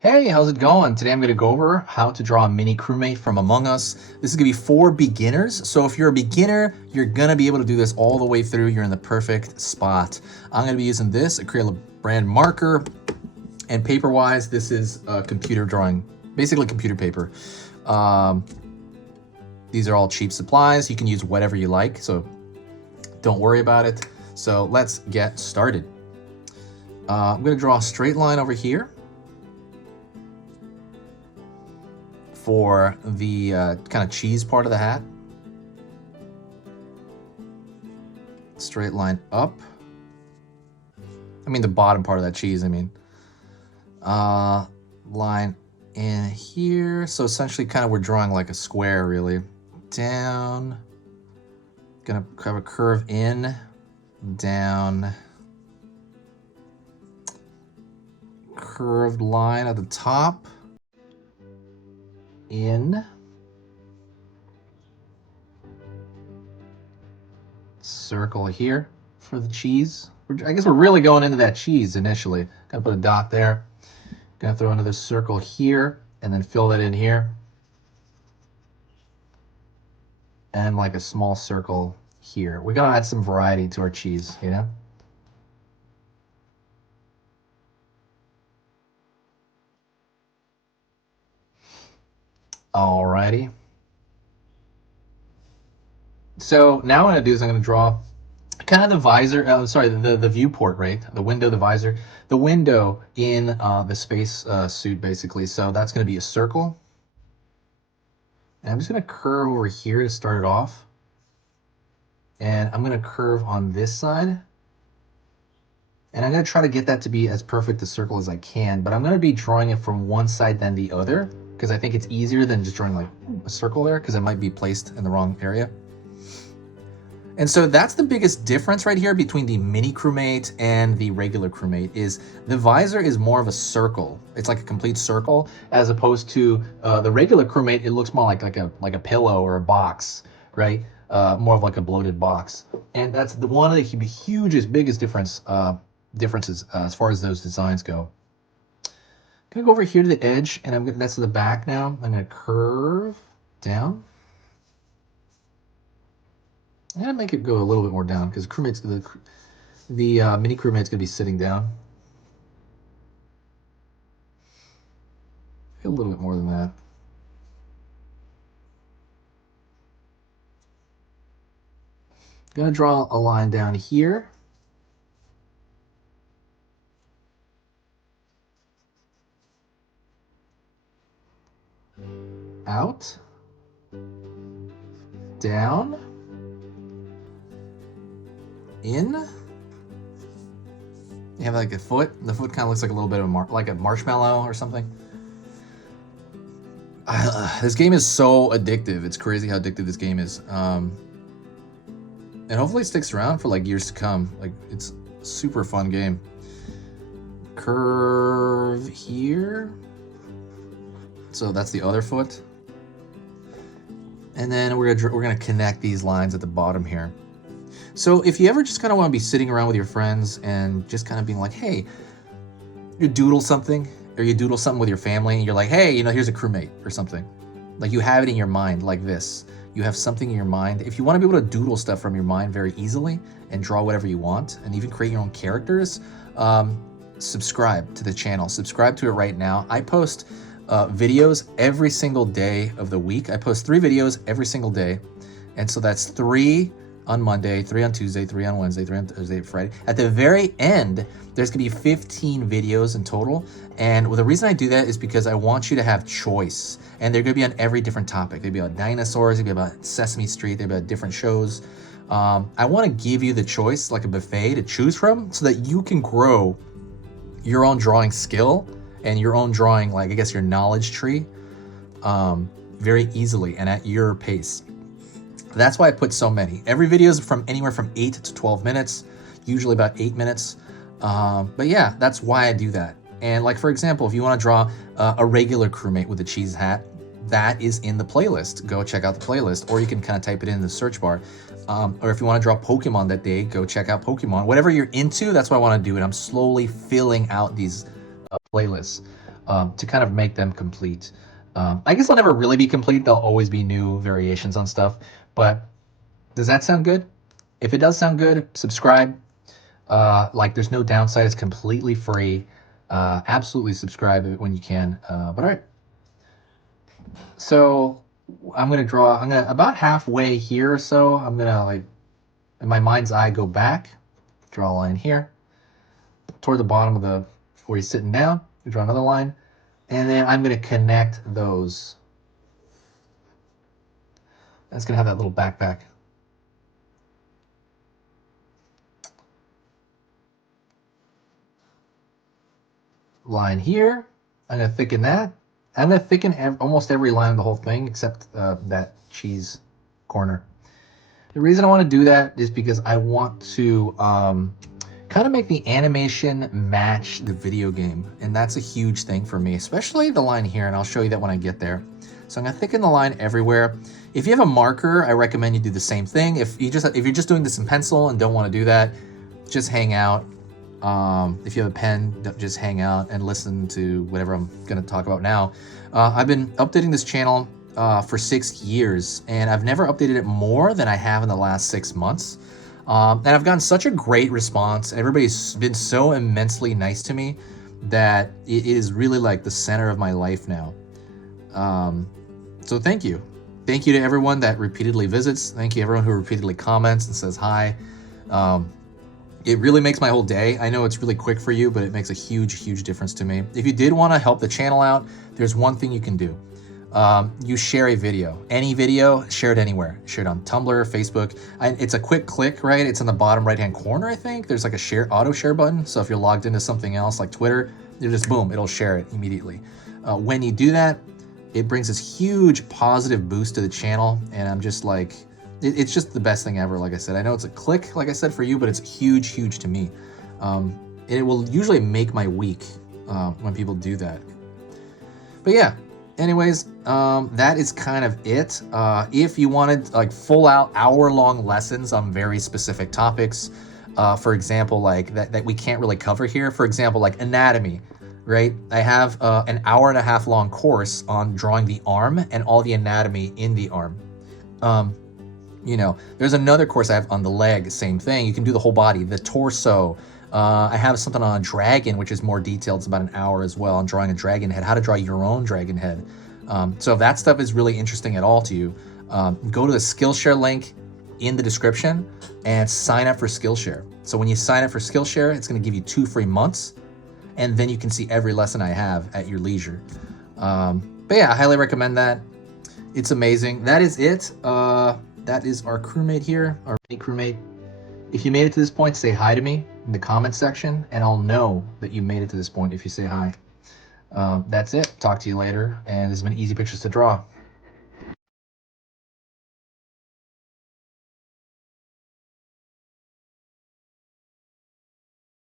Hey, how's it going? Today I'm going to go over how to draw a mini crewmate from Among Us. This is going to be for beginners. So if you're a beginner, you're going to be able to do this all the way through. You're in the perfect spot. I'm going to be using this acrylic brand marker, and paper-wise, this is computer drawing, basically computer paper. These are all cheap supplies. You can use whatever you like, so don't worry about it. So let's get started. I'm going to draw a straight line over here for the kind of cheese part of the hat. Straight line up. I mean the bottom part of that cheese, line in here. So essentially kind of we're drawing like a square really. Down. Gonna have a curve in, down. Curved line at the top. In, circle here for the cheese. I guess we're really going into that cheese initially. Gonna put a dot there. Gonna throw another circle here and then fill that in here. And like a small circle here. We gotta add some variety to our cheese, you know? Alrighty. So now what I'm gonna do is I'm gonna draw kind of the visor, the viewport, right? The window, the visor, the window in the space suit basically. So that's gonna be a circle. And I'm just gonna curve over here to start it off. And I'm gonna curve on this side. And I'm gonna try to get that to be as perfect a circle as I can, but I'm gonna be drawing it from one side than the other, because I think it's easier than just drawing like a circle there, because it might be placed in the wrong area. And so that's the biggest difference right here between the mini crewmate and the regular crewmate is the visor is more of a circle. It's like a complete circle, as opposed to the regular crewmate. It looks more like a pillow or a box, right? More of like a bloated box. And that's one of the hugest, biggest differences as far as those designs go. I'm gonna go over here to the edge, and that's to the back now. I'm gonna curve down. I'm gonna make it go a little bit more down because the mini crewmate's gonna be sitting down. A little bit more than that. Gonna draw a line down here. Out. Down. In. You have like a foot. The foot kind of looks like a little bit of like a marshmallow or something. This game is so addictive. It's crazy how addictive this game is. And hopefully it sticks around for like years to come. Like it's a super fun game. Curve here. So that's the other foot. And then we're gonna connect these lines at the bottom here. So if you ever just kind of want to be sitting around with your friends and just kind of being like, hey, you doodle something, or you doodle something with your family, and you're like, hey, here's a crewmate or something. Like you have it in your mind like this. You have something in your mind. If you want to be able to doodle stuff from your mind very easily and draw whatever you want and even create your own characters, subscribe to the channel. Subscribe to it right now. I post videos every single day of the week. I post 3 videos every single day. And so that's 3 on Monday, 3 on Tuesday, 3 on Wednesday, 3 on Thursday, Friday. At the very end, there's gonna be 15 videos in total. And the reason I do that is because I want you to have choice. And they're gonna be on every different topic. They'll be about dinosaurs, they'll be about Sesame Street, they'll be about different shows. I wanna give you the choice, like a buffet to choose from, so that you can grow your own drawing skill and your own drawing, like I guess your knowledge tree, very easily and at your pace. That's why I put so many. Every video is from anywhere from 8 to 12 minutes, usually about 8 minutes. But yeah, that's why I do that. And like, for example, if you want to draw a regular crewmate with a cheese hat, that is in the playlist. Go check out the playlist, or you can kind of type it in the search bar. Or if you want to draw Pokemon that day, go check out Pokemon. Whatever you're into, that's what I want to do. And I'm slowly filling out these playlists. to kind of make them complete. I guess they'll never really be complete. There'll always be new variations on stuff. But does that sound good? If it does sound good, subscribe. Like, there's no downside. It's completely free. Absolutely subscribe when you can. But all right. So I'm gonna about halfway here or so. I'm gonna, like, in my mind's eye, go back, draw a line here, toward the bottom of the where he's sitting down. Draw another line, and then I'm gonna connect those. That's gonna have that little backpack. Line here. I'm gonna thicken that. I'm gonna thicken almost every line of the whole thing except that cheese corner. The reason I want to do that is because I want to kind of make the animation match the video game, and that's a huge thing for me, especially the line here, and I'll show you that when I get there. So I'm gonna thicken the line everywhere. If you have a marker, I recommend you do the same thing. If you're just doing this in pencil and don't want to do that, just hang out. If you have a pen, just hang out and listen to whatever I'm gonna talk about now. I've been updating this channel for 6 years, and I've never updated it more than I have in the last 6 months. And I've gotten such a great response. Everybody's been so immensely nice to me that it is really like the center of my life now. So thank you. Thank you to everyone that repeatedly visits. Thank you everyone who repeatedly comments and says hi. It really makes my whole day. I know it's really quick for you, but it makes a huge, huge difference to me. If you did want to help the channel out, there's one thing you can do. You share a video, any video, share it anywhere. Share it on Tumblr, Facebook. It's a quick click, right? It's in the bottom right-hand corner, I think. There's like a auto share button. So if you're logged into something else like Twitter, you just boom, it'll share it immediately. When you do that, it brings this huge positive boost to the channel. And I'm just like, it's just the best thing ever. Like I said, I know it's a click, like I said, for you, but it's huge, huge to me. And it will usually make my week when people do that. But yeah. Anyways, that is kind of it. If you wanted like full out hour-long lessons on very specific topics, for example, like that we can't really cover here, for example, like anatomy, right? I have an hour-and-a-half long course on drawing the arm and all the anatomy in the arm. You know, there's another course I have on the leg, same thing. You can do the whole body, the torso. I have something on a dragon, which is more detailed. It's about an hour as well on drawing a dragon head, how to draw your own dragon head. So if that stuff is really interesting at all to you, go to the Skillshare link in the description and sign up for Skillshare. So when you sign up for Skillshare, it's going to give you 2 free months, and then you can see every lesson I have at your leisure. But yeah, I highly recommend that. It's amazing. That is it. That is our crewmate here, our crewmate. If you made it to this point, say hi to me in the comments section, and I'll know that you made it to this point if you say hi. That's it. Talk to you later, and this has been Easy Pictures to Draw.